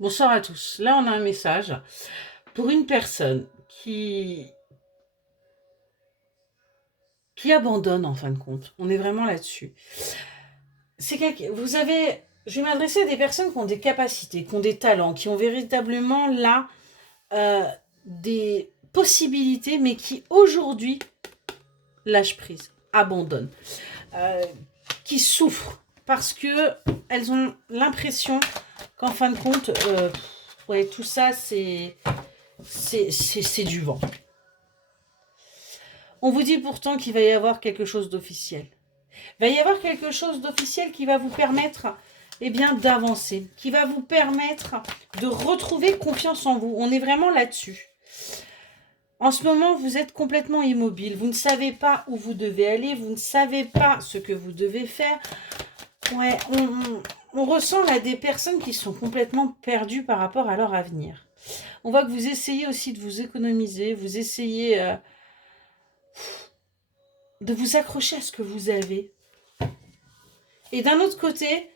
Bonsoir à tous. Là, on a un message pour une personne qui abandonne en fin de compte. On est vraiment là-dessus. Je vais m'adresser à des personnes qui ont des capacités, qui ont des talents, qui ont véritablement là euh, des possibilités, mais qui aujourd'hui lâchent prise, abandonnent, euh, qui souffrent parce que elles ont l'impression qu'en fin de compte, ouais, tout ça c'est du vent. On vous dit pourtant qu'il va y avoir quelque chose d'officiel. Il va y avoir quelque chose d'officiel qui va vous permettre d'avancer, qui va vous permettre de retrouver confiance en vous. On est vraiment là-dessus. En ce moment, vous êtes complètement immobile. Vous ne savez pas où vous devez aller. Vous ne savez pas ce que vous devez faire. Ouais, on ressent là des personnes qui sont complètement perdues par rapport à leur avenir. On voit que vous essayez aussi de vous économiser. Vous essayez de vous accrocher à ce que vous avez. Et d'un autre côté,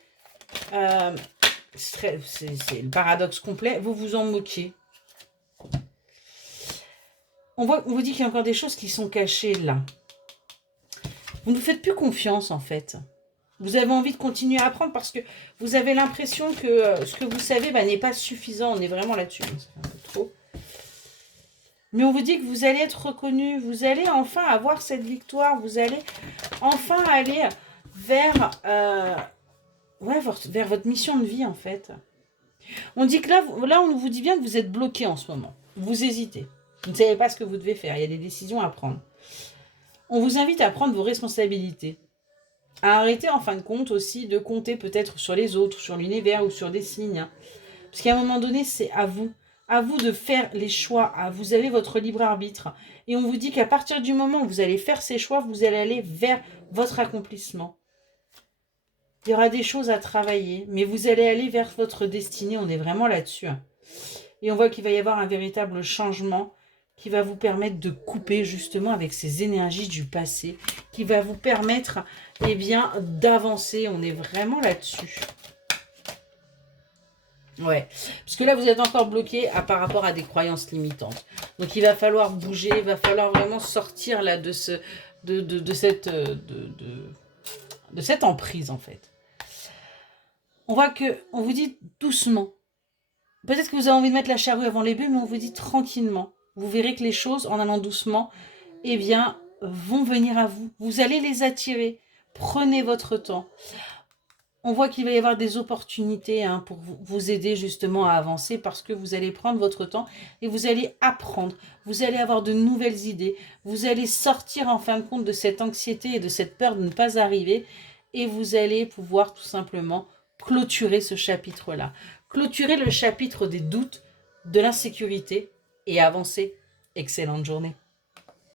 c'est le paradoxe complet, vous vous en moquez. On vous dit qu'il y a encore des choses qui sont cachées là. Vous ne vous faites plus confiance en fait. Vous avez envie de continuer à apprendre parce que vous avez l'impression que ce que vous savez n'est pas suffisant. On est vraiment là-dessus. Ça fait un peu trop. Mais on vous dit que vous allez être reconnu. Vous allez enfin avoir cette victoire. Vous allez enfin aller vers, vers votre mission de vie en fait. On dit que là, on vous dit bien que vous êtes bloqué en ce moment. Vous hésitez. Vous ne savez pas ce que vous devez faire. Il y a des décisions à prendre. On vous invite à prendre vos responsabilités. À arrêter en fin de compte aussi de compter peut-être sur les autres, sur l'univers ou sur des signes. Parce qu'à un moment donné, c'est à vous. À vous de faire les choix. Vous avez votre libre arbitre. Et on vous dit qu'à partir du moment où vous allez faire ces choix, vous allez aller vers votre accomplissement. Il y aura des choses à travailler, mais vous allez aller vers votre destinée. On est vraiment là-dessus. Et on voit qu'il va y avoir un véritable changement qui va vous permettre de couper justement avec ces énergies du passé, qui va vous permettre d'avancer. On est vraiment là-dessus. Ouais, parce que là, vous êtes encore bloqué par rapport à des croyances limitantes. Donc, il va falloir bouger, il va falloir vraiment sortir là de cette emprise, en fait. On vous dit doucement. Peut-être que vous avez envie de mettre la charrue avant les bœufs, mais on vous dit tranquillement. Vous verrez que les choses, en allant doucement, vont venir à vous. Vous allez les attirer. Prenez votre temps. On voit qu'il va y avoir des opportunités pour vous aider justement à avancer parce que vous allez prendre votre temps et vous allez apprendre. Vous allez avoir de nouvelles idées. Vous allez sortir en fin de compte de cette anxiété et de cette peur de ne pas arriver et vous allez pouvoir tout simplement clôturer ce chapitre-là. Clôturer le chapitre des doutes, de l'insécurité et avancer. Excellente journée.